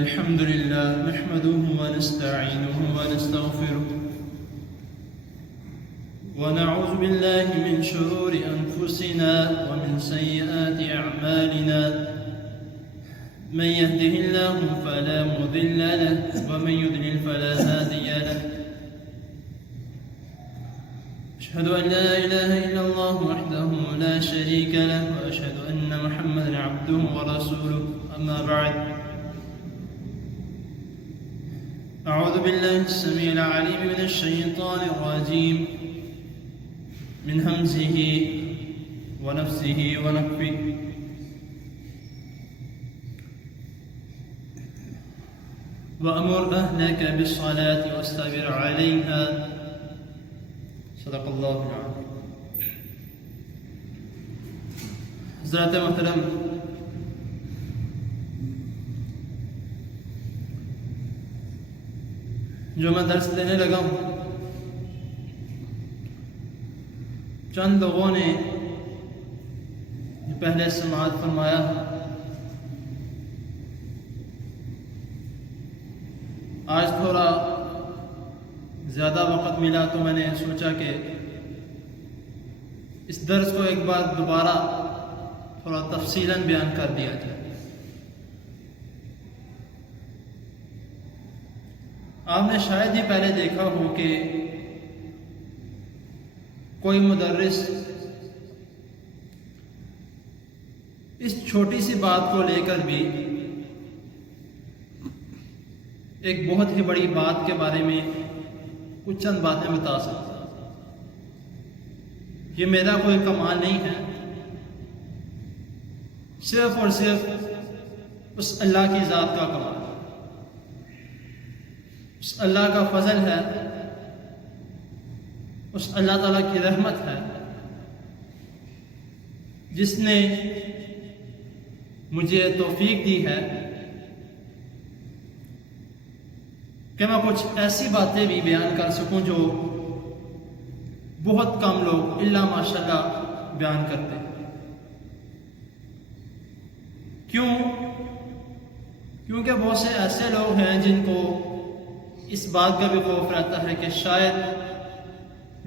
الحمد لله نحمده ونستعينه ونستغفره ونعوذ بالله من شرور أنفسنا ومن سيئات أعمالنا من يهده الله فلا مضل له ومن يضلل فلا هادي له أشهد أن لا إله إلا الله وحده لا شريك له وأشهد أن محمدا عبده ورسوله أما بعد أعوذ بالله السميع العليم من الشيطان الرجيم من همزه ونفسه ونفثه وأمر أهلك بالصلاة واستبر عليها صدق اللہ العظیم. حضرات محترم، جو میں درس دینے لگا ہوں، چند لوگوں نے پہلے سماعت فرمایا. آج تھوڑا زیادہ وقت ملا تو میں نے سوچا کہ اس درس کو ایک بار دوبارہ تھوڑا تفصیلاً بیان کر دیا جائے. آپ نے شاید ہی پہلے دیکھا ہو کہ کوئی مدرس اس چھوٹی سی بات کو لے کر بھی ایک بہت ہی بڑی بات کے بارے میں کچھ چند باتیں بتا سکتا. یہ میرا کوئی کمال نہیں ہے، صرف اور صرف اس اللہ کی ذات کا کمال، اس اللہ کا فضل ہے، اس اللہ تعالیٰ کی رحمت ہے جس نے مجھے توفیق دی ہے کہ میں کچھ ایسی باتیں بھی بیان کر سکوں جو بہت کم لوگ الا ماشاءاللہ بیان کرتے ہیں. کیونکہ بہت سے ایسے لوگ ہیں جن کو اس بات کا بھی خوف رہتا ہے کہ شاید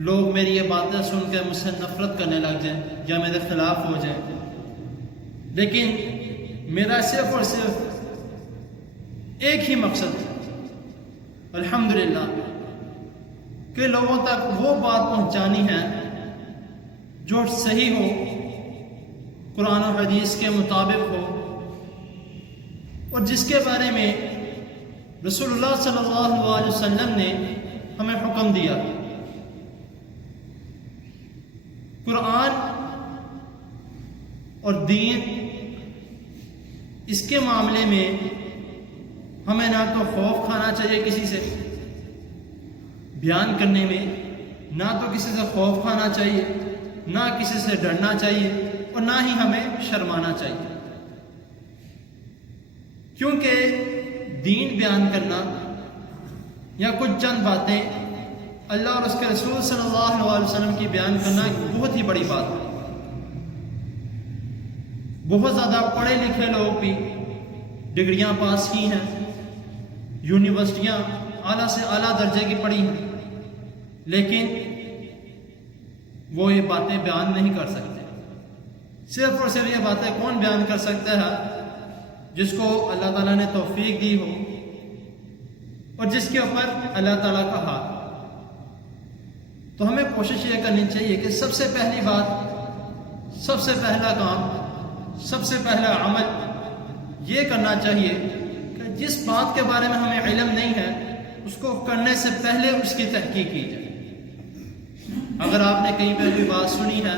لوگ میری یہ باتیں سن کے مجھ سے نفرت کرنے لگ جائیں یا میرے خلاف ہو جائیں. لیکن میرا صرف اور صرف ایک ہی مقصد ہے، الحمدللہ، کہ لوگوں تک وہ بات پہنچانی ہے جو صحیح ہو، قرآن و حدیث کے مطابق ہو، اور جس کے بارے میں رسول اللہ صلی اللہ علیہ وسلم نے ہمیں حکم دیا. قرآن اور دین، اس کے معاملے میں ہمیں نہ تو خوف کھانا چاہیے کسی سے بیان کرنے میں، نہ تو کسی سے خوف کھانا چاہیے، نہ کسی سے ڈرنا چاہیے، اور نہ ہی ہمیں شرمانا چاہیے. کیونکہ دین بیان کرنا یا کچھ چند باتیں اللہ اور اس کے رسول صلی اللہ علیہ وسلم کی بیان کرنا ایک بہت ہی بڑی بات ہے. بہت زیادہ پڑھے لکھے لوگ بھی ڈگریاں پاس کی ہیں، یونیورسٹیاں اعلیٰ سے اعلیٰ درجے کی پڑھی ہیں، لیکن وہ یہ باتیں بیان نہیں کر سکتے. صرف اور صرف یہ باتیں کون بیان کر سکتا ہے؟ جس کو اللہ تعالیٰ نے توفیق دی ہو اور جس کے اوپر اللہ تعالیٰ کا ہاتھ. تو ہمیں کوشش یہ کرنی چاہیے کہ سب سے پہلی بات، سب سے پہلا کام، سب سے پہلا عمل یہ کرنا چاہیے کہ جس بات کے بارے میں ہمیں علم نہیں ہے اس کو کرنے سے پہلے اس کی تحقیق کی جائے. اگر آپ نے کہیں پہ کوئی بات سنی ہے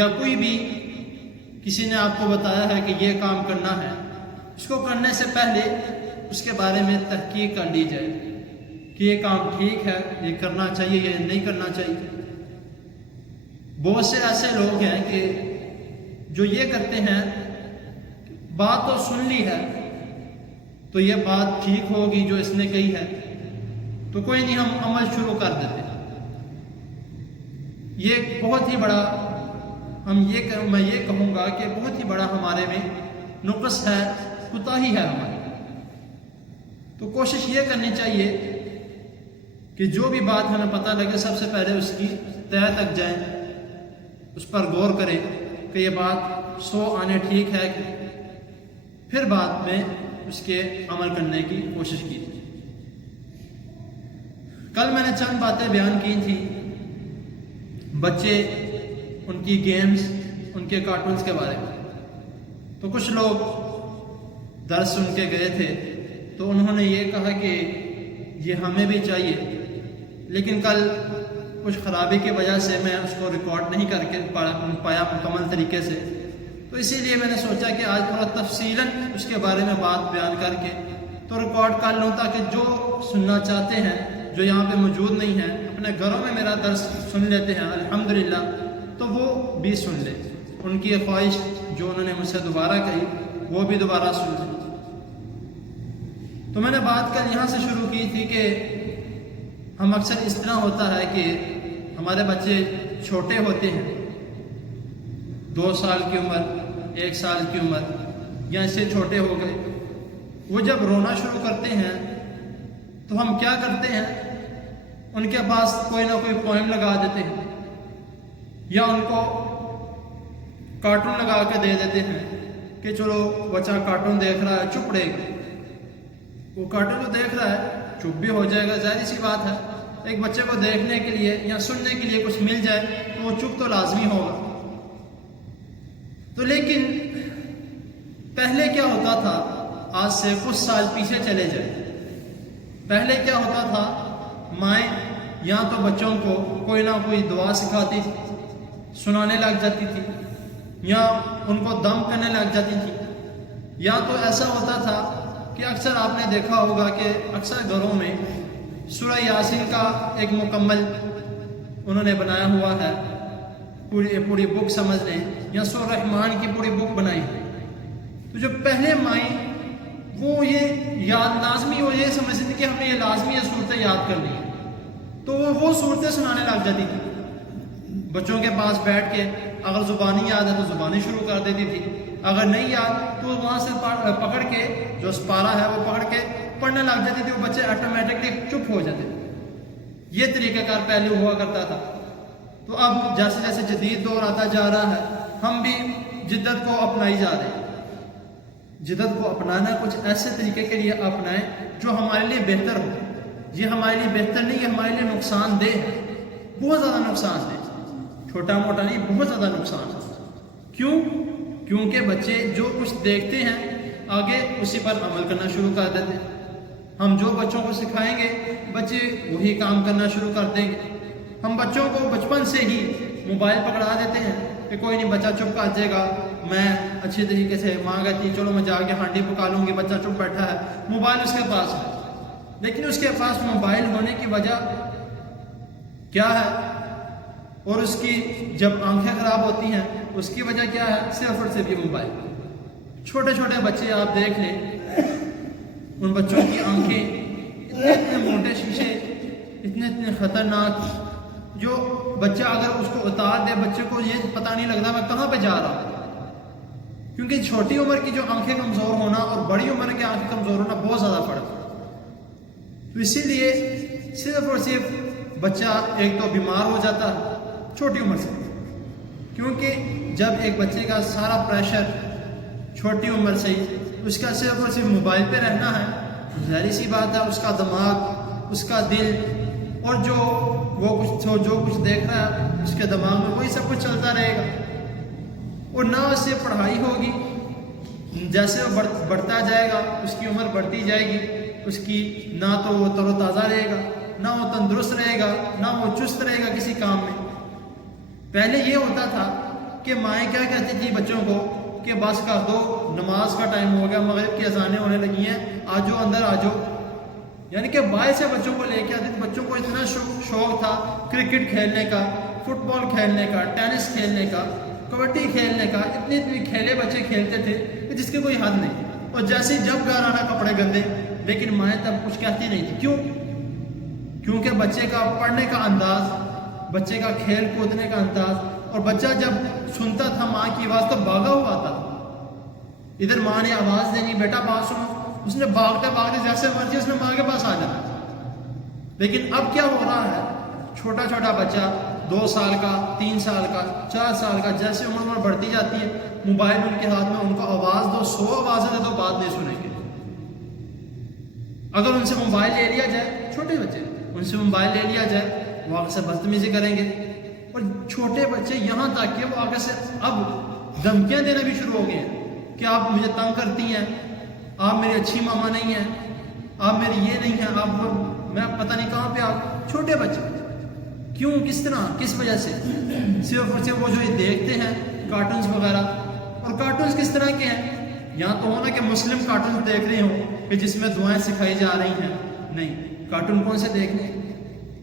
یا کوئی بھی کسی نے آپ کو بتایا ہے کہ یہ کام کرنا ہے، اس کو کرنے سے پہلے اس کے بارے میں تحقیق کر لی جائے کہ یہ کام ٹھیک ہے، یہ کرنا چاہیے یا نہیں کرنا چاہیے. بہت سے ایسے لوگ ہیں کہ جو یہ کرتے ہیں، بات تو سن لی ہے تو یہ بات ٹھیک ہوگی جو اس نے کہی ہے، تو کوئی نہیں، ہم عمل شروع کر دیتے. یہ بہت ہی بڑا میں یہ کہوں گا کہ بہت ہی بڑا ہمارے میں نقص ہے، کوتاہی ہے ہماری. تو کوشش یہ کرنی چاہیے کہ جو بھی بات ہمیں پتہ لگے سب سے پہلے اس کی تہہ تک جائیں، اس پر غور کریں کہ یہ بات 100 آنے ٹھیک ہے، پھر بعد میں اس کے عمل کرنے کی کوشش کی تھی۔ کل میں نے چند باتیں بیان کی تھیں، بچے، ان کی گیمز، ان کے کارٹونز کے بارے میں۔ تو کچھ لوگ درس سن کے گئے تھے تو انہوں نے یہ کہا کہ یہ ہمیں بھی چاہیے، لیکن کل کچھ خرابی کی وجہ سے میں اس کو ریکارڈ نہیں کر کے پایا مکمل طریقے سے، تو اسی لیے میں نے سوچا کہ آج تھوڑا تفصیلاً اس کے بارے میں بات بیان کر کے تو ریکارڈ کر لوں، تاکہ جو سننا چاہتے ہیں، جو یہاں پہ موجود نہیں ہیں، اپنے گھروں میں میرا درس سن لیتے ہیں الحمدللہ، تو وہ بھی سن لیں، ان کی خواہش جو انہوں نے مجھ سے دوبارہ کہی وہ بھی دوبارہ سن لیں۔ تو میں نے بات کل یہاں سے شروع کی تھی کہ ہم اکثر اس طرح ہوتا ہے کہ ہمارے بچے چھوٹے ہوتے ہیں، 2 سال کی عمر، 1 سال کی عمر یا اس سے چھوٹے ہو گئے، وہ جب رونا شروع کرتے ہیں تو ہم کیا کرتے ہیں، ان کے پاس کوئی نہ کوئی پوئم لگا دیتے ہیں یا ان کو کارٹون لگا کے دے دیتے ہیں کہ چلو بچہ کارٹون دیکھ رہا ہے، چپ رہے گا۔ وہ کارٹون جو دیکھ رہا ہے چپ بھی ہو جائے گا، ظاہر سی بات ہے، ایک بچے کو دیکھنے کے لیے یا سننے کے لیے کچھ مل جائے تو وہ چپ تو لازمی ہوگا۔ تو لیکن پہلے کیا ہوتا تھا، آج سے کچھ سال پیچھے چلے جائیں، پہلے کیا ہوتا تھا، مائیں یا تو بچوں کو کوئی نہ کوئی دعا سکھاتی تھی، سنانے لگ جاتی تھی، یا ان کو دم کرنے لگ جاتی تھی، یا تو ایسا ہوتا تھا کہ اکثر آپ نے دیکھا ہوگا کہ اکثر گھروں میں سورہ یاسین کا ایک مکمل انہوں نے بنایا ہوا ہے، پوری بک سمجھ لیں، یا سورہ رحمان کی پوری بک بنائی ہے۔ تو جو پہلے مائیں وہ یہ یاد لازمی وہ یہ سمجھتی تھی کہ ہمیں یہ لازمی ہے صورتیں یاد کرنی ہے، تو وہ صورتیں سنانے لگ جاتی تھی، بچوں کے پاس بیٹھ کے اگر زبانی یاد ہے تو زبانی شروع کر دیتی تھی، اگر نہیں یاد تو وہاں سے پکڑ کے جو اسپارہ ہے وہ پکڑ کے پڑھنے لگ جاتی تھی، وہ بچے آٹومیٹکلی چپ ہو جاتے تھے۔ یہ طریقہ کار پہلے ہوا کرتا تھا۔ تو اب جیسے جیسے جدید دور آتا جا رہا ہے، ہم بھی جدت کو اپنائی جا رہے ہیں۔ جدت کو اپنانا کچھ ایسے طریقے کے لیے اپنائیں جو ہمارے لیے بہتر ہو۔ یہ ہمارے لیے بہتر نہیں، یہ ہمارے لیے نقصان دہ ہے، بہت زیادہ نقصان دہ، چھوٹا موٹا نہیں، بہت زیادہ نقصان ہے۔ کیوں؟ کیونکہ بچے جو کچھ دیکھتے ہیں آگے اسی پر عمل کرنا شروع کر دیتے ہیں۔ ہم جو بچوں کو سکھائیں گے بچے وہی کام کرنا شروع کر دیں گے۔ ہم بچوں کو بچپن سے ہی موبائل پکڑا دیتے ہیں کہ کوئی نہیں، بچہ چپ کر جائے گا، میں اچھی طریقے سے ماں کہتی چلو میں جا کے ہانڈی پکا لوں گی، بچہ چپ بیٹھا ہے، موبائل اس کے پاس ہے۔ لیکن اس کے پاس موبائل ہونے کی وجہ کیا ہے، اور اس کی جب آنکھیں خراب ہوتی ہیں اس کی وجہ کیا ہے، صرف اور صرف یہ موبائل۔ چھوٹے چھوٹے بچے آپ دیکھ لیں، ان بچوں کی آنکھیں اتنے موٹے شیشے، اتنے خطرناک، جو بچہ اگر اس کو اتار دے بچے کو یہ پتہ نہیں لگتا میں کہاں پہ جا رہا ہوں، کیونکہ چھوٹی عمر کی جو آنکھیں کمزور ہونا اور بڑی عمر کی آنکھیں کمزور ہونا بہت زیادہ فرق ہے۔ تو اسی لیے صرف اور صرف بچہ ایک تو بیمار ہو جاتا ہے چھوٹی عمر سے، کیونکہ جب ایک بچے کا سارا پریشر چھوٹی عمر سے ہی اس کا صرف اور صرف موبائل پہ رہنا ہے، ظاہری سی بات ہے اس کا دماغ، اس کا دل، اور جو کچھ دیکھ رہا ہے اس کے دماغ میں وہی سب کچھ چلتا رہے گا، اور نہ اس سے پڑھائی ہوگی۔ جیسے وہ بڑھتا جائے گا اس کی عمر بڑھتی جائے گی، اس کی نہ تو وہ تر و تازہ رہے گا، نہ وہ تندرست رہے گا، نہ وہ چست رہے گا کسی کام میں۔ پہلے یہ ہوتا تھا کہ مائیں کیا کہتی تھی بچوں کو کہ بس کر دو، نماز کا ٹائم ہو گیا، مغرب کی اذانیں ہونے لگی ہیں، آ جاؤ اندر آ جاؤ، یعنی کہ باہر سے بچوں کو لے کے آتے تھے۔ بچوں کو اتنا شوق تھا کرکٹ کھیلنے کا، فٹ بال کھیلنے کا، ٹینس کھیلنے کا، کبڈی کھیلنے کا، اتنے کھیلے بچے کھیلتے تھے کہ جس کی کوئی حد نہیں، اور جیسے جب گھر آنا کپڑے گندے، لیکن مائیں تب کچھ کہتی نہیں تھی۔ کیوں؟ کیونکہ بچے کا پڑھنے کا انداز، بچے کا کھیل کودنے کا انداز، اور بچہ جب سنتا تھا ماں کی آواز تو بھاگا ہوا تھا، ادھر ماں نے آواز دینی، بیٹا بات سنو، اس نے بھاگتے بھاگتے جیسے مرضی اس نے ماں کے پاس آ جانا. لیکن اب کیا ہو رہا ہے, چھوٹا چھوٹا بچہ 2 سال کا, 3 سال کا, 4 سال کا, جیسے عمر بڑھتی جاتی ہے موبائل ان کے ہاتھ میں, ان کو آواز دو, 100 آوازیں دے دو, بات نہیں سنیں گے. اگر ان سے موبائل لے لیا جائے, چھوٹے بچے ان سے موبائل لے لیا جائے, وہ آگے سے بدتمیزی کریں گے. اور چھوٹے بچے یہاں تک کہ وہ آگے سے اب دھمکیاں دینا بھی شروع ہو گئے ہیں کہ آپ مجھے تنگ کرتی ہیں, آپ میری اچھی ماما نہیں ہیں, آپ میری یہ نہیں ہیں, آپ میں پتہ نہیں کہاں پہ. آپ چھوٹے بچے کیوں, کس طرح, کس وجہ سے؟ صرف اور صرف وہ جو یہ دیکھتے ہیں کارٹونز وغیرہ. اور کارٹونز کس طرح کے ہیں؟ یہاں تو ہونا کہ مسلم کارٹون دیکھ رہے ہوں کہ جس میں دعائیں سکھائی جا رہی ہیں. نہیں, کارٹون کون سے دیکھنے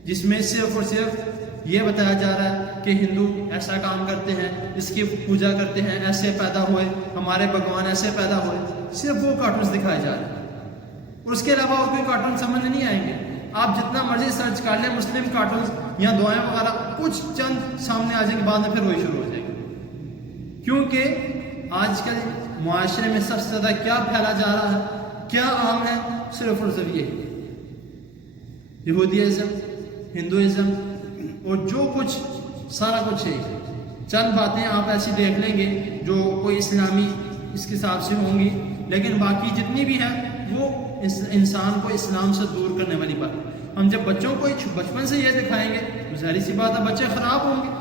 جس میں صرف اور صرف یہ بتایا جا رہا ہے کہ ہندو ایسا کام کرتے ہیں, اس کی پوجا کرتے ہیں, ایسے پیدا ہوئے, ہمارے بھگوان ایسے پیدا ہوئے. صرف وہ کارٹونز دکھائے جا رہے ہیں, اور اس کے علاوہ اور کوئی کارٹون سمجھ نہیں آئیں گے. آپ جتنا مرضی سرچ کر لیں مسلم کارٹونز یا دعائیں وغیرہ, کچھ چند سامنے آ جائیں گے, بعد میں پھر وہی شروع ہو جائے گا. کیونکہ آج کل معاشرے میں سب سے زیادہ کیا پھیلا جا رہا ہے, کیا عام ہے؟ صرف اور صرف یہ یہودیزم, ہندوازم اور جو کچھ سارا کچھ ہے. چند باتیں آپ ایسی دیکھ لیں گے جو کوئی اسلامی اس کے حساب سے ہوں گی, لیکن باقی جتنی بھی ہیں وہ انسان کو اسلام سے دور کرنے والی بات. ہم جب بچوں کو بچپن سے یہ دکھائیں گے تو ظاہری سی بات ہے بچے خراب ہوں گے.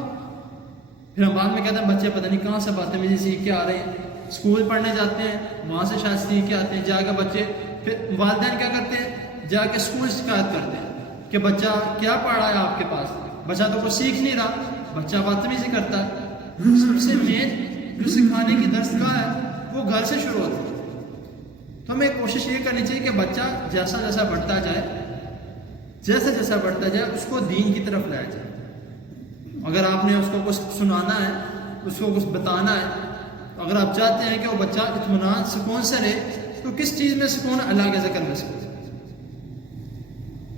پھر ہم بعد میں کہتے ہیں بچے پتہ نہیں کہاں سے باتیں مجھے سیکھ کے آ رہے ہیں, اسکول پڑھنے جاتے ہیں وہاں سے شاید سیکھ کے آتے ہیں, جا کے بچے پھر والدین کیا کرتے ہیں, جا کے اسکول شکایت کرتے ہیں کہ بچہ کیا پڑھ رہا ہے آپ کے پاس, بچہ تو کچھ سیکھ نہیں رہا, بچہ بدتمیزی کرتا ہے. سب سے مین جو سکھانے کی درس گاہ ہے وہ گھر سے شروع ہوتی ہے. تو ہمیں کوشش یہ کرنی چاہیے کہ بچہ جیسا جیسا بڑھتا جائے, جیسا جیسا بڑھتا جائے اس کو دین کی طرف لایا جائے. اگر آپ نے اس کو کچھ سنانا ہے, اس کو کچھ بتانا ہے, اگر آپ چاہتے ہیں کہ وہ بچہ اطمینان سکون سے رہے, تو کس چیز میں سکون؟ اللہ کے ذکر میں سکون.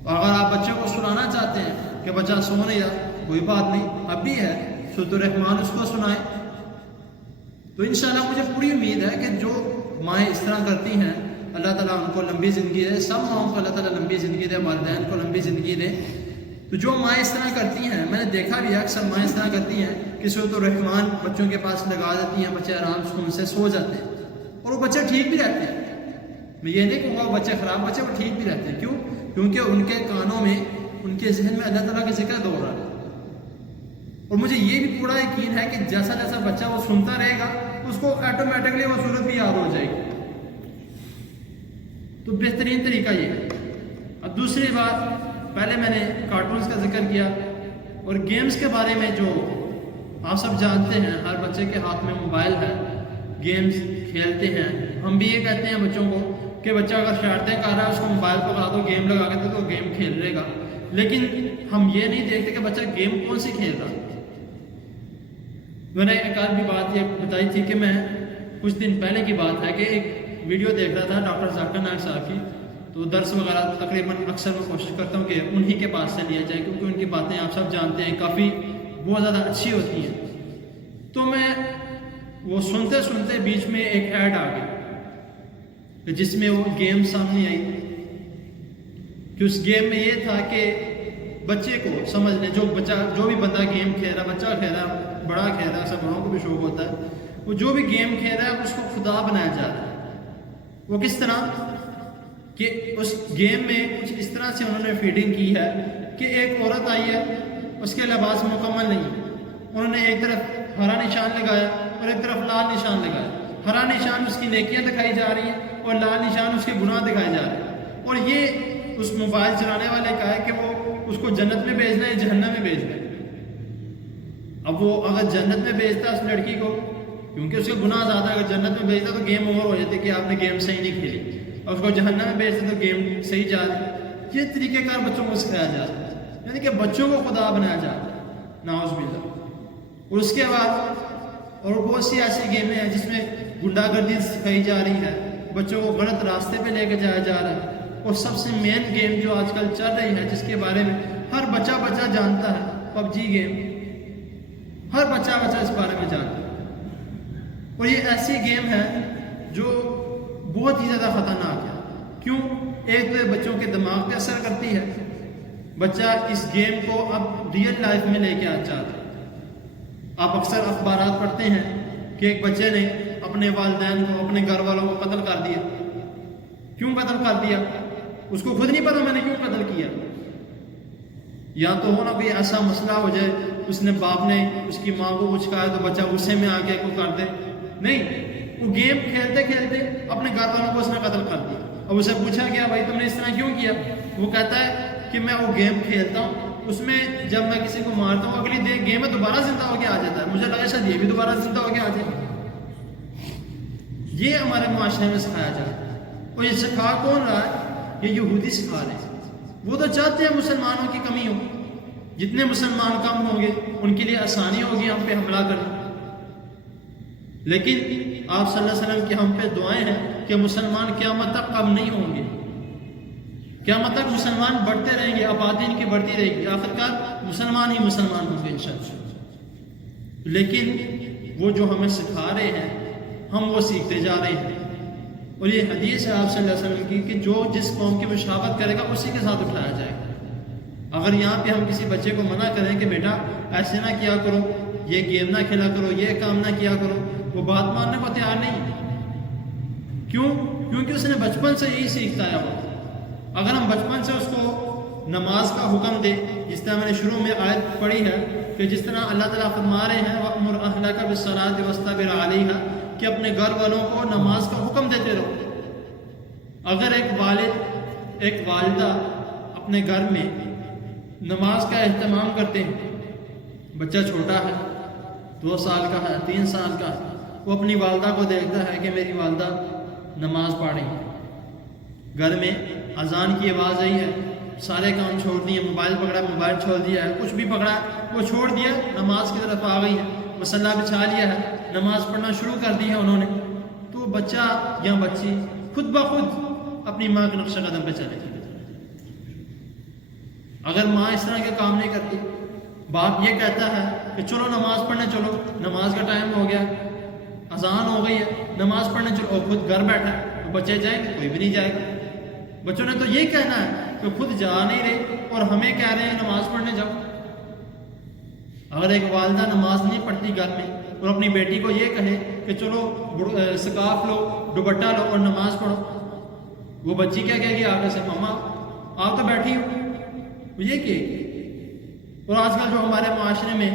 اگر آپ بچے کو سنانا چاہتے ہیں کہ بچہ سو نہیں رہا, کوئی بات نہیں, اب بھی ہے سورۃ الرحمن اس کو سنائیں. تو انشاءاللہ مجھے پوری امید ہے کہ جو مائیں اس طرح کرتی ہیں اللہ تعالیٰ ان کو لمبی زندگی دے, سب ماؤں کو اللہ تعالیٰ لمبی زندگی دے, والدین کو لمبی زندگی دے. تو جو مائیں اس طرح کرتی ہیں, میں نے دیکھا بھی ہے اکثر مائیں اس طرح کرتی ہیں کہ سورۃ الرحمن بچوں کے پاس لگا دیتی ہیں, بچے آرام سے سو جاتے ہیں, اور وہ بچے ٹھیک بھی رہتے ہیں. میں یہ نہیں کہوں گا وہ بچے خراب, بچے وہ ٹھیک بھی رہتے ہیں. کیوں؟ کیونکہ ان کے کانوں میں, ان کے ذہن میں اللہ تعالیٰ کا ذکر دوڑ رہا ہے. اور مجھے یہ بھی پورا یقین ہے کہ جیسا جیسا بچہ وہ سنتا رہے گا اس کو آٹومیٹکلی وہ صورت بھی یاد ہو جائے گی. تو بہترین طریقہ یہ ہے. اب دوسری بات, پہلے میں نے کارٹونز کا ذکر کیا, اور گیمز کے بارے میں جو آپ سب جانتے ہیں ہر بچے کے ہاتھ میں موبائل ہے, گیمز کھیلتے ہیں. ہم بھی یہ کہتے ہیں بچوں کو کہ بچہ اگر شرارتیں کر رہا ہے اس کو موبائل پکڑا دو, گیم لگا کے دو تو گیم کھیل لے گا. لیکن ہم یہ نہیں دیکھتے کہ بچہ گیم کون سی کھیل رہا. میں نے ایک آدھ بھی بات یہ بتائی تھی کہ میں کچھ دن پہلے کی بات ہے کہ ایک ویڈیو دیکھ رہا تھا ڈاکٹر ذاکر نائک صاحب کی. تو درس وغیرہ تقریباً اکثر میں کوشش کرتا ہوں کہ انہی کے پاس سے لیا جائے, کیونکہ ان کی باتیں آپ سب جانتے ہیں کافی بہت زیادہ اچھی ہوتی ہیں. تو میں وہ سنتے سنتے بیچ میں ایک ایڈ آ گئی جس میں وہ گیم سامنے آئی کہ اس گیم میں یہ تھا کہ بچے کو سمجھ لیں, جو بھی بندہ گیم کھیل رہا, بچہ کھیل رہا, بڑا کھیل رہا, سب بڑوں کو بھی شوق ہوتا ہے, وہ جو بھی گیم کھیل رہا ہے اس کو خدا بنایا جا رہا ہے. وہ کس طرح کہ اس گیم میں کچھ اس طرح سے انہوں نے فیڈنگ کی ہے کہ ایک عورت آئی ہے, اس کے لباس مکمل نہیں ہے, انہوں نے ایک طرف ہرا نشان لگایا اور ایک طرف لال نشان لگایا. ہرا نشان اس کی نیکیاں دکھائی جا رہی ہیں اور لال نشان اس کے گناہ دکھائے جا رہے ہیں. اور یہ اس موبائل چلانے والے کا ہے کہ وہ اس کو جنت میں بھیجنا ہے یا جہنم میں بھیجنا ہے. اب وہ اگر جنت میں بھیجتا اس لڑکی کو, کیونکہ اس کے گناہ زیادہ, اگر جنت میں بھیجتا تو گیم اوور ہو جاتی کہ آپ نے گیم صحیح نہیں کھیلی, اور اس کو جہنم میں بھیجتے تو گیم صحیح جا رہا ہے. یہ طریقہ کار بچوں کو سکھایا جا رہا ہے, یعنی کہ بچوں کو خدا بنایا جا رہا ہے, نعوذ باللہ. اور اس کے بعد اور بہت سی ایسی گیمیں ہیں جس میں گنڈا گردی سکھائی جا رہی ہے, بچوں کو غلط راستے پہ لے کے جایا جا رہا ہے. اور سب سے مین گیم جو آج کل چل رہی ہے جس کے بارے میں ہر بچہ جانتا ہے, پب جی گیم, ہر بچہ اس بارے میں جانتا ہے. اور یہ ایسی گیم ہے جو بہت ہی زیادہ خطرناک ہے. کیوں؟ ایک تو بچوں کے دماغ پہ اثر کرتی ہے، بچہ اس گیم کو اب ریئل لائف میں لے کے آ چاہتا ہے۔ آپ اکثر اخبارات پڑھتے ہیں کہ ایک بچے نے اپنے والدین کو، اپنے گھر والوں کو قتل کر دیا۔ کیوں قتل کر دیا؟ اس کو خود نہیں پتا میں نے کیوں قتل کیا۔ یا تو ہو نا کوئی ایسا مسئلہ ہو جائے، اس نے باپ نے اس کی ماں کو کچھ کہا تو بچہ غصے میں آ کے کو کر دے، نہیں، وہ گیم کھیلتے کھیلتے اپنے گھر والوں کو اس نے قتل کر دیا۔ اب اسے پوچھا گیا بھائی تم نے اس طرح کیوں کیا؟ وہ کہتا ہے کہ میں وہ گیم کھیلتا ہوں، اس میں جب میں کسی کو مارتا ہوں اگلی گیم میں دوبارہ زندہ ہو کے آ جاتا ہے، مجھے لگا شاید یہ بھی دوبارہ زندہ ہو کے آ جائے۔ یہ ہمارے معاشرے میں سکھایا جاتا ہے، اور یہ سکھا کون رہا ہے؟ یہ یہودی سکھا رہے ہیں۔ وہ تو چاہتے ہیں مسلمانوں کی کمی ہو، جتنے مسلمان کم ہوں گے ان کے لیے آسانی ہوگی ہم پہ حملہ کرنا۔ لیکن آپ صلی اللہ علیہ وسلم کی ہم پہ دعائیں ہیں کہ مسلمان قیامت تک کم نہیں ہوں گے، قیامت تک مسلمان بڑھتے رہیں گے، آبادی ان کی بڑھتی رہے گی، آخرکار مسلمان ہی مسلمان ہوں گے انشاءاللہ۔ لیکن وہ جو ہمیں سکھا رہے ہیں ہم وہ سیکھتے جا رہے ہیں، اور یہ حدیث ہے آپ صلی اللہ علیہ وسلم کی کہ جو جس قوم کی مشابہت کرے گا اسی کے ساتھ اٹھایا جائے گا۔ اگر یہاں پہ ہم کسی بچے کو منع کریں کہ بیٹا ایسے نہ کیا کرو، یہ گیم نہ کھیلا کرو، یہ کام نہ کیا کرو، وہ بات ماننے کو تیار نہیں۔ کیوں؟ کیونکہ اس نے بچپن سے یہی سیکھتا ہے۔ وہ اگر ہم بچپن سے اس کو نماز کا حکم دیں، جس طرح میں نے شروع میں آیت پڑھی ہے کہ جس طرح اللہ تعالیٰ فرما رہے ہیں وَأْمُرْ أَهْلَكَ بِالصَّلَاةِ وَاصْطَبِرْ عَلَيْهَا، کہ اپنے گھر والوں کو نماز کا حکم دیتے رہو۔ اگر ایک والد ایک والدہ اپنے گھر میں نماز کا اہتمام کرتے ہیں، بچہ چھوٹا ہے، 2 سال کا ہے، 3 سال کا ہے، وہ اپنی والدہ کو دیکھتا ہے کہ میری والدہ نماز پڑھ رہی ہے، گھر میں اذان کی آواز آئی ہے، سارے کام چھوڑ دیے، موبائل پکڑا موبائل چھوڑ دیا ہے، کچھ بھی پکڑا وہ چھوڑ دیا، نماز کی طرف آ گئی ہے، مصلی بچھا لیا ہے، نماز پڑھنا شروع کر دی ہے انہوں نے، تو بچہ یا بچی خود بخود اپنی ماں کے نقش قدم پہ چلے گی۔ اگر ماں اس طرح کے کام نہیں کرتی، باپ یہ کہتا ہے کہ چلو نماز پڑھنے چلو، نماز کا ٹائم ہو گیا، اذان ہو گئی ہے، نماز پڑھنے چلو، اور خود گھر بیٹھا ہے، تو بچے جائیں گے؟ کوئی بھی نہیں جائے گا۔ بچوں نے تو یہ کہنا ہے کہ خود جا نہیں رہے اور ہمیں کہہ رہے ہیں نماز پڑھنے جاؤ۔ اگر ایک والدہ نماز نہیں پڑھتی گھر میں اور اپنی بیٹی کو یہ کہے کہ چلو سکارف لو، دوپٹہ لو اور نماز پڑھو، وہ بچی کیا کہے گی آگے سے؟ ماما آپ تو بیٹھی ہو، یہ کہ۔ اور آج کل جو ہمارے معاشرے میں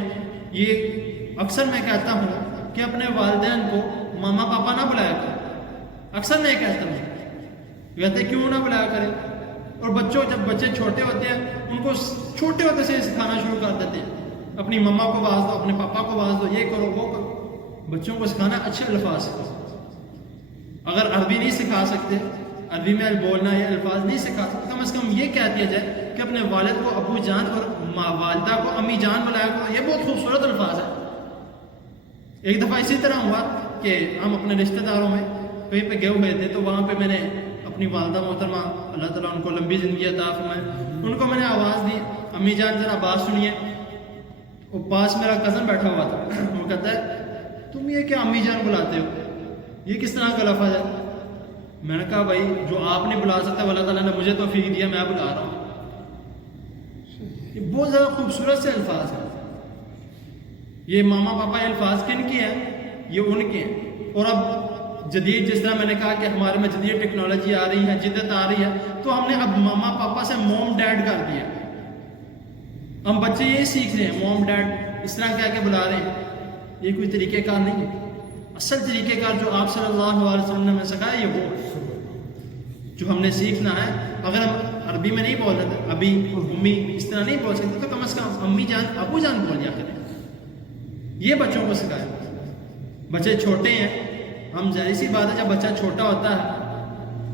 یہ اکثر میں کہتا ہوں کہ اپنے والدین کو ماما پاپا نہ بلایا کرو، اکثر میں کہتا ہوں، کہتے کیوں نہ بلایا کرے؟ اور بچوں جب بچے چھوٹے ہوتے ہیں ان کو چھوٹے ہوتے سے سکھانا شروع کر دیتے ہیں، اپنی مما کو باز دو، اپنے پاپا کو باز دو، یہ کرو وہ کرو، بچوں کو سکھانا اچھے الفاظ سکھاؤ۔ اگر عربی نہیں سکھا سکتے، عربی میں بولنا یا الفاظ نہیں سکھا سکتے، کم از کم یہ کہہ دیا جائے کہ اپنے والد کو ابو جان اور والدہ کو امی جان بلایا کرو، یہ بہت خوبصورت الفاظ ہے۔ ایک دفعہ اسی طرح ہوا کہ ہم اپنے رشتہ داروں میں کہیں پہ گئے ہوئے تھے، تو وہاں پہ میں نے اپنی والدہ محترمہ اللہ تعالیٰ ان کو لمبی زندگی عطا فرمائے، ان کو میں نے آواز دی امی جان ذرا بات سنیے۔ وہ پاس میرا کزن بیٹھا ہوا تھا، وہ کہتا ہے تم یہ کیا امی جان بلاتے ہو، یہ کس طرح کا لفظ ہے؟ میں نے کہا بھائی جو آپ نہیں بلا سکتے اللہ تعالیٰ نے مجھے توفیق دیا، میں بلا رہا ہوں۔ یہ بہت زیادہ خوبصورت سے الفاظ ہیں۔ یہ ماما پاپا الفاظ کن کے ہیں؟ یہ ان کے ہیں۔ اور اب جدید، جس طرح میں نے کہا کہ ہمارے میں جدید ٹیکنالوجی آ رہی ہے، جدت آ رہی ہے، تو ہم نے اب ماما پاپا سے موم ڈیڈ کر دیا۔ ہم بچے یہ سیکھ رہے ہیں موم ڈیڈ اس طرح کہہ کے بلا رہے ہیں، یہ کوئی طریقہ کار نہیں ہے۔ اصل طریقہ کار جو آپ صلی اللہ علیہ وسلم نے ہمیں سکھایا، یہ وہ جو ہم نے سیکھنا ہے۔ اگر ہم عربی میں نہیں بول رہے، ابھی امی اس طرح نہیں بول سکتے، تو کم از کم امی جان ابو جان بول جا کریں، یہ بچوں کو سکھائیں۔ بچے چھوٹے ہیں، ہم ظاہر سی بات ہے جب بچہ چھوٹا ہوتا ہے،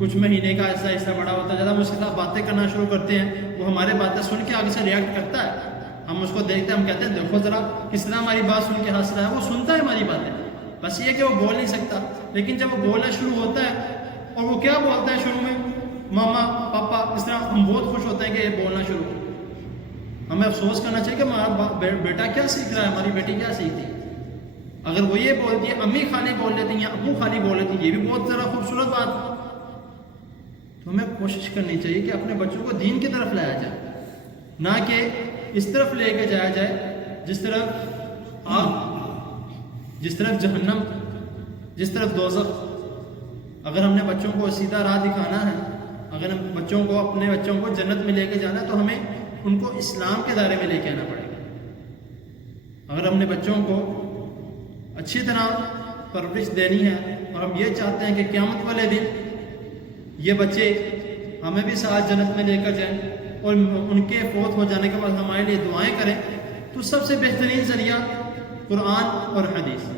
کچھ مہینے کا ایسا ایسا بڑا ہوتا ہے، جب ہم اس کے ساتھ باتیں کرنا شروع کرتے ہیں، وہ ہمارے باتیں سن کے آگے سے ریئیکٹ کرتا ہے، ہم اس کو دیکھتے ہیں، ہم کہتے ہیں دیکھو ذرا کس طرح ہماری بات سن کے ہنس رہا ہے۔ وہ سنتا ہے ہماری باتیں، بس یہ کہ وہ بول نہیں سکتا، لیکن جب وہ بولنا شروع ہوتا ہے، اور وہ کیا بولتا ہے شروع میں؟ ماما پاپا، اس طرح ہم بہت خوش ہوتے ہیں کہ یہ بولنا شروع ہو۔ ہمیں افسوس کرنا چاہیے کہ ہمارا بیٹا کیا سیکھ رہا ہے، ہماری بیٹی کیا سیکھتی ہے۔ اگر وہ یہ بولتی ہے امی خالی بول لیتی ہیں یا ابو خالی بول لیتی ہیں، یہ بھی بہت ذرا خوبصورت بات ہے۔ تو ہمیں کوشش کرنی چاہیے کہ اپنے بچوں کو دین کی طرف لایا جائے، نہ کہ اس طرف لے کے جایا جائے جس طرف آگ، جس طرف جہنم، جس طرف دوزخ۔ اگر ہم نے بچوں کو سیدھا راہ دکھانا ہے، اگر ہم اپنے بچوں کو جنت میں لے کے جانا ہے، تو ہمیں ان کو اسلام کے دائرے میں لے کے آنا پڑے گا۔ اگر ہم نے بچوں کو اچھی طرح پرورش دینی ہے اور ہم یہ چاہتے ہیں کہ قیامت والے دن یہ بچے ہمیں بھی ساتھ جنت میں لے کر جائیں اور ان کے فوت ہو جانے کے بعد ہمارے لیے دعائیں کریں، تو سب سے بہترین ذریعہ قرآن اور حدیث۔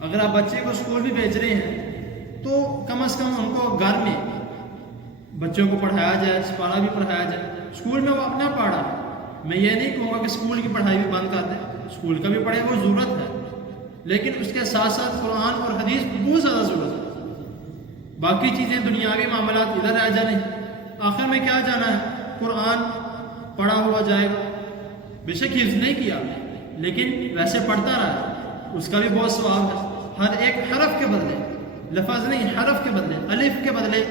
اگر آپ بچے کو اسکول بھی بھیج رہے ہیں تو کم از کم ان کو گھر میں بچوں کو پڑھایا جائے، سپارہ بھی پڑھایا جائے۔ اسکول میں وہ اپنا پڑھا ہے، میں یہ نہیں کہوں گا کہ اسکول کی پڑھائی بھی بند کر دیں، اسکول کا بھی پڑھے، وہ ضرورت ہے، لیکن اس کے ساتھ ساتھ قرآن اور حدیث بہت زیادہ ضرورت ہے۔ باقی چیزیں دنیاوی معاملات ادھر رہ جانے، آخر میں کیا جانا ہے؟ قرآن پڑھا ہوا جائے گا، بے شک حفظ نہیں کیا لیکن ویسے پڑھتا رہا، اس کا بھی بہت ثواب ہے۔ ہر ایک حرف کے بدلے، لفظ نہیں، حرف کے بدلے، الف کے بدلے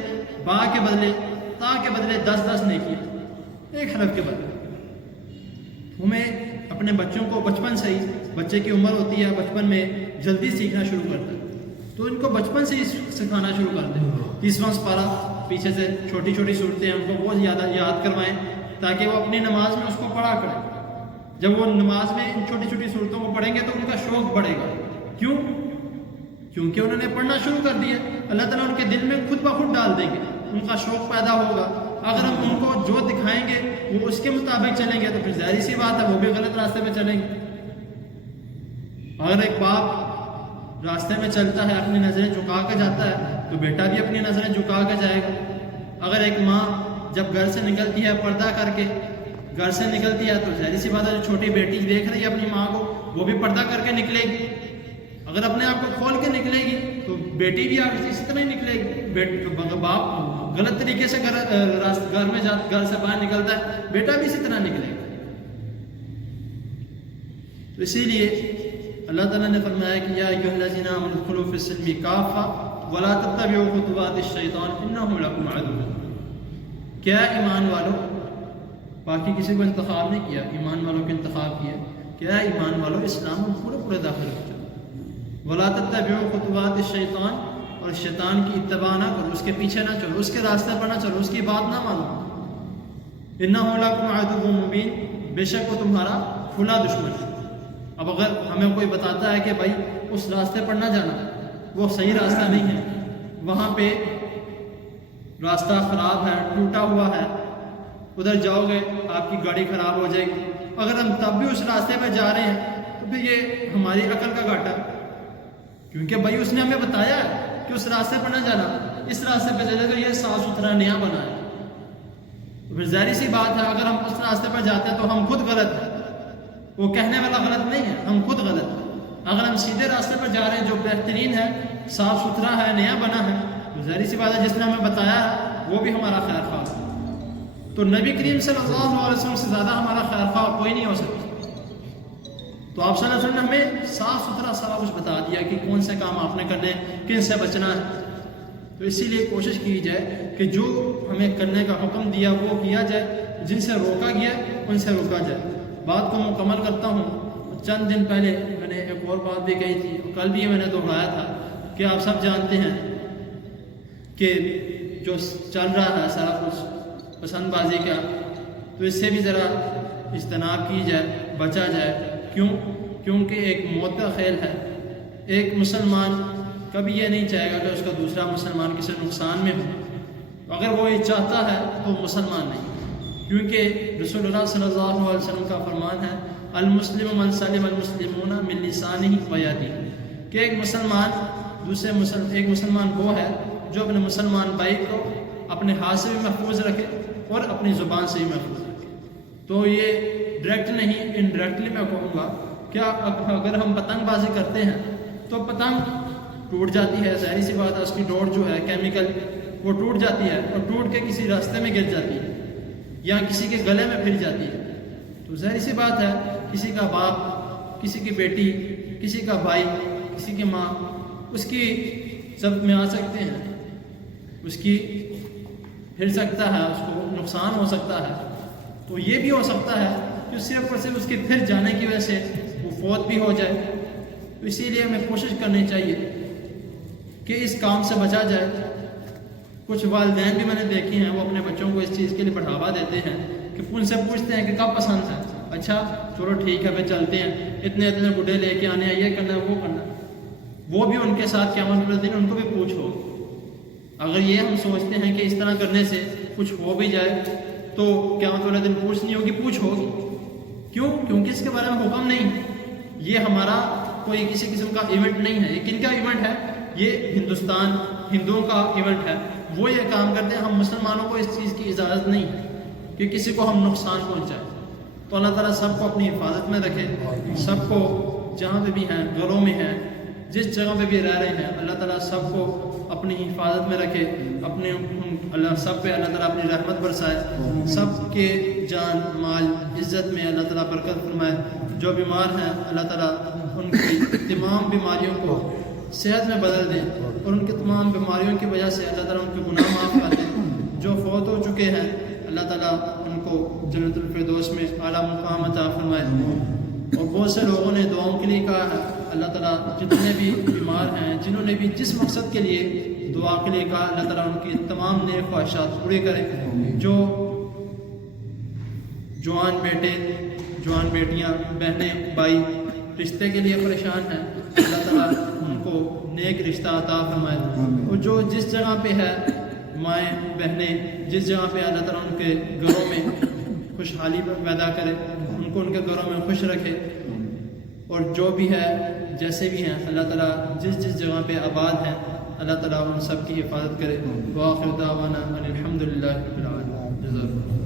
با کے بدلے تا کے بدلے 10 نہیں کیا، ایک حرف کے بدلے۔ ہمیں اپنے بچوں کو بچپن سے ہی، بچے کی عمر ہوتی ہے بچپن میں جلدی سیکھنا شروع کرتا ہے، تو ان کو بچپن سے ہی سکھانا شروع کر دیں۔ 30واں سپارہ پیچھے سے چھوٹی چھوٹی صورتیں ان کو بہت یاد کروائیں تاکہ وہ اپنی نماز میں اس کو پڑھا کریں۔ جب وہ نماز میں ان چھوٹی چھوٹی صورتوں کو پڑھیں گے تو ان کا شوق بڑھے گا۔ کیوں؟ کیونکہ انہوں نے پڑھنا شروع کر دیا، اللہ تعالیٰ ان کے دل میں خود بخود ڈال دیں گے، ان کا شوق پیدا ہوگا۔ اگر ہم ان کو جو دکھائیں گے وہ اس کے مطابق چلیں گے تو پھر ظاہر سی بات ہے وہ بھی غلط راستے پہ چلیں گے۔ اگر ایک باپ راستے میں چلتا ہے، اپنی نظریں جھکا کے جاتا ہے، تو بیٹا بھی اپنی نظریں جھکا کے جائے گا۔ اگر ایک ماں جب گھر سے نکلتی ہے پردہ کر کے گھر سے نکلتی ہے، تو ظاہر سی بات ہے جو چھوٹی بیٹی دیکھ رہی ہے اپنی ماں کو، وہ بھی پردہ کر کے نکلے گی۔ اگر اپنے آپ کو کھول کے نکلے گی تو بیٹی بھی اسی طرح ہی نکلے گی۔ باپ غلط طریقے سے گھر سے باہر نکلتا ہے، بیٹا بھی اسی طرح نکلے گا۔ تو اسی لیے اللہ تعالیٰ نے فرمایا کہ یا ایھا الذین آمنوا ادخلوا فی السلم کافۃ ولا تتبعوا خطوات الشیطان انہ لکم عدو۔ کیا ایمان والو، باقی کسی کو انتخاب نہیں کیا، ایمان والوں کو انتخاب کیا، کیا ایمان والو اسلام میں پورے داخل ہو جاؤ۔ ولا تتبعوا خطوات الشیطان، اور شیطان کی اتباع نہ کرو، اس کے پیچھے نہ چلو، اس کے راستے پر نہ چلو، اس کی بات نہ مانو۔ انہ لکم عدو مبین، بے شک وہ تمہارا کھلا دشمن ہے۔ اب اگر ہمیں کوئی بتاتا ہے کہ بھائی اس راستے پر نہ جانا، وہ صحیح راستہ نہیں ہے، وہاں پہ راستہ خراب ہے، ٹوٹا ہوا ہے، ادھر جاؤ گے آپ کی گاڑی خراب ہو جائے گی، اگر ہم تب بھی اس راستے پہ جا رہے ہیں تو پھر یہ ہماری عقل کا گھاٹا، کیونکہ بھائی اس نے ہمیں بتایا ہے کہ اس راستے پر نہ جانا، اس راستے پہ چلے تو یہ صاف ستھرا نیا بنا ہے۔ پھر ظاہر سی بات ہے اگر ہم اس راستے پر جاتے ہیں تو ہم خود غلط ہیں، وہ کہنے والا غلط نہیں ہے، ہم خود غلط ہیں۔ اگر ہم سیدھے راستے پر جا رہے ہیں جو بہترین ہے، صاف ستھرا ہے، نیا بنا ہے، تو ظاہر سی بات ہے جس نے ہمیں بتایا ہے وہ بھی ہمارا خیر خواہ ہے۔ تو نبی کریم صلی اللہ علیہ وسلم سے زیادہ ہمارا خیر خواہ کوئی نہیں ہو سکتا۔ تو آپ صلی اللہ علیہ وسلم نے ہمیں صاف ستھرا سارا کچھ بتا دیا کہ کون سے کام آپ نے کرنے، کن سے بچنا ہے۔ تو اسی لیے کوشش کی جائے کہ جو ہمیں کرنے کا حکم دیا وہ کیا جائے، جن سے روکا گیا ان سے روکا جائے۔ بات کو مکمل کرتا ہوں، چند دن پہلے میں نے ایک اور بات بھی کہی تھی، کل بھی میں نے دہرایا تھا کہ آپ سب جانتے ہیں کہ جو چل رہا ہے سارا کچھ پسند بازی کا، تو اس سے بھی ذرا اجتناب کی جائے، بچا جائے۔ کیوں؟ کیونکہ ایک موت کا کھیل ہے۔ ایک مسلمان کبھی یہ نہیں چاہے گا کہ اس کا دوسرا مسلمان کسی نقصان میں ہو، اگر وہ یہ چاہتا ہے تو مسلمان نہیں، کیونکہ رسول اللہ صلی اللہ علیہ وسلم کا فرمان ہے المسلم من سلم المسلمون من لسانہ و یدہ، کہ ایک مسلمان وہ ہے جو اپنے مسلمان بھائی کو اپنے ہاتھ سے بھی محفوظ رکھے اور اپنی زبان سے بھی محفوظ رکھے۔ تو یہ ڈائریکٹ نہیں، انڈائریکٹلی میں کہوں گا کہ اگر ہم پتنگ بازی کرتے ہیں تو پتنگ ٹوٹ جاتی ہے، ظاہری سی بات ہے اس کی ڈور جو ہے کیمیکل وہ ٹوٹ جاتی ہے اور ٹوٹ کے کسی راستے میں گر جاتی ہے یا کسی کے گلے میں پھر جاتی ہے۔ تو ظاہری سی بات ہے کسی کا باپ، کسی کی بیٹی، کسی کا بھائی، کسی کی ماں، اس کی ضبط میں آ سکتے ہیں، اس کی ہل سکتا ہے، اس کو نقصان ہو سکتا ہے، تو یہ بھی ہو سکتا ہے کہ صرف اور صرف اس کے پھر جانے کی وجہ سے وہ فوت بھی ہو جائے. تو اسی لیے ہمیں کوشش کرنی چاہیے کہ اس کام سے بچا جائے. کچھ والدین بھی میں نے دیکھے ہیں، وہ اپنے بچوں کو اس چیز کے لیے بڑھاوا دیتے ہیں کہ ان سے پوچھتے ہیں کہ کب پسند ہے، اچھا چلو ٹھیک ہے پھر چلتے ہیں، اتنے بڈھے لے کے آنے ہیں، یہ کرنا ہے وہ کرنا ہے. وہ بھی ان کے ساتھ قیامت والے دن ان کو بھی پوچھو. اگر یہ ہم سوچتے ہیں کہ اس طرح کرنے سے کچھ ہو بھی جائے تو قیامت والے دن پوچھ نہیں ہوگی، پوچھ ہوگی. کیوں؟ کیونکہ اس کے بارے میں حکم نہیں ہے. یہ ہمارا کوئی کسی قسم کا ایونٹ نہیں ہے. یہ کن کا ایونٹ ہے؟ یہ ہندوؤں کا ایونٹ ہے. وہ یہ کام کرتے ہیں. ہم مسلمانوں کو اس چیز کی اجازت نہیں ہے کہ کسی کو ہم نقصان پہنچائیں. تو اللہ تعالیٰ سب کو اپنی حفاظت میں رکھے. سب کو جہاں پہ بھی ہیں، گھروں میں ہیں، جس جگہ پہ بھی رہ رہے ہیں، اللہ تعالیٰ سب کو اپنی حفاظت میں رکھے. اللہ سب پہ اللہ تعالیٰ اپنی رحمت برسائے. سب کے جان مال عزت میں اللہ تعالیٰ برکت فرمائے. جو بیمار ہیں اللہ تعالیٰ ان کی تمام بیماریوں کو صحت میں بدل دیں، اور ان کی تمام بیماریوں کی وجہ سے اللہ تعالیٰ ان کے گناہ معاف کر دیں. جو فوت ہو چکے ہیں اللہ تعالیٰ ان کو جنت الفردوس میں اعلیٰ مقام عطا فرمائے. اور بہت سے لوگوں نے دعاؤں کے لیے کہا ہے، اللہ تعالیٰ جتنے بھی بیمار ہیں، جنہوں نے بھی جس مقصد کے لیے دعا کے لیے کہا، اللہ تعالیٰ ان کی تمام نیک خواہشات پورے کرے. جو جوان بیٹے، جوان بیٹیاں، بہنیں، بھائی رشتے کے لیے پریشان ہیں، اللہ تعالیٰ ان کو نیک رشتہ عطا فرمائے. اور جو جس جگہ پہ ہے، مائیں بہنیں جس جگہ پہ، اللہ تعالیٰ ان کے گھروں میں خوشحالی پیدا کرے، ان کو ان کے گھروں میں خوش رکھے. اور جو بھی ہے، جیسے بھی ہیں، اللہ تعالیٰ جس جگہ پہ آباد ہیں، اللہ تعالیٰ ان سب کی حفاظت کرے. وآخر دعوانا ان الحمد للہ رب العالمین.